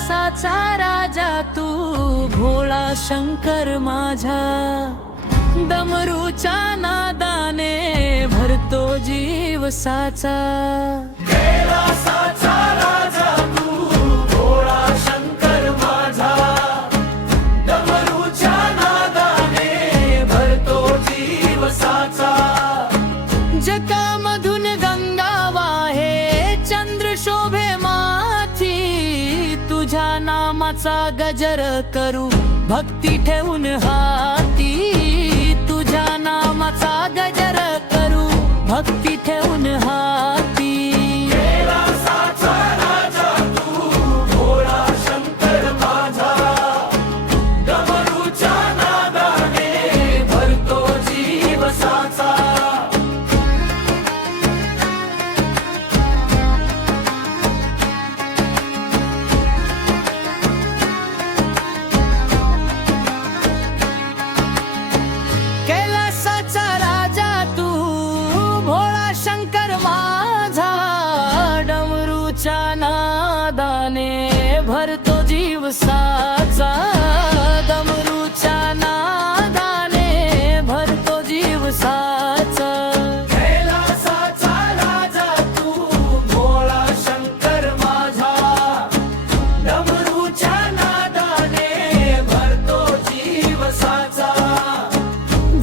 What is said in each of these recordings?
कैलासाचा राजा तू भोळा शंकर माझा, डमरूच्या नादाने भरतो जीव साचा। कैलासाचा राजा तू भोळा शंकर माझा, डमरूच्या नादाने भरतो जीव साचा। जगामधून गंगा वाहे चंद्र शोभे माथी, तुझ्या नामाचा गजर करू भक्ती ठेवून हाती, तुझ्या नामाचा गजर करू भक्ती ठेवून हाती। कैलासाचा राजा तू भोळा शंकर माझा, डमरूच्या नादाने भरतो जीव साचा। कैलासाचा राजा तू भोळा शंकर माझा, डमरूच्या नादाने भरतो जीव साचा, डमरूच्या नादाने भरतो जीव साचा। कैलासाचा राजा तू भोळा शंकर माझा, डमरूच्या नादाने भरतो जीव साचा।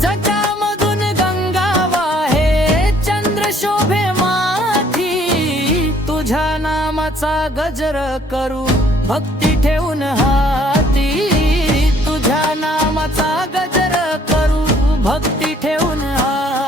जटामधून गंगा वाहे चंद्र शोभे माथी, तुझ्या नामाचा गजर करू भक्ती ठेवून हाती, तुझ्या नामाचा गजर करू भक्ती ठेवून हाती।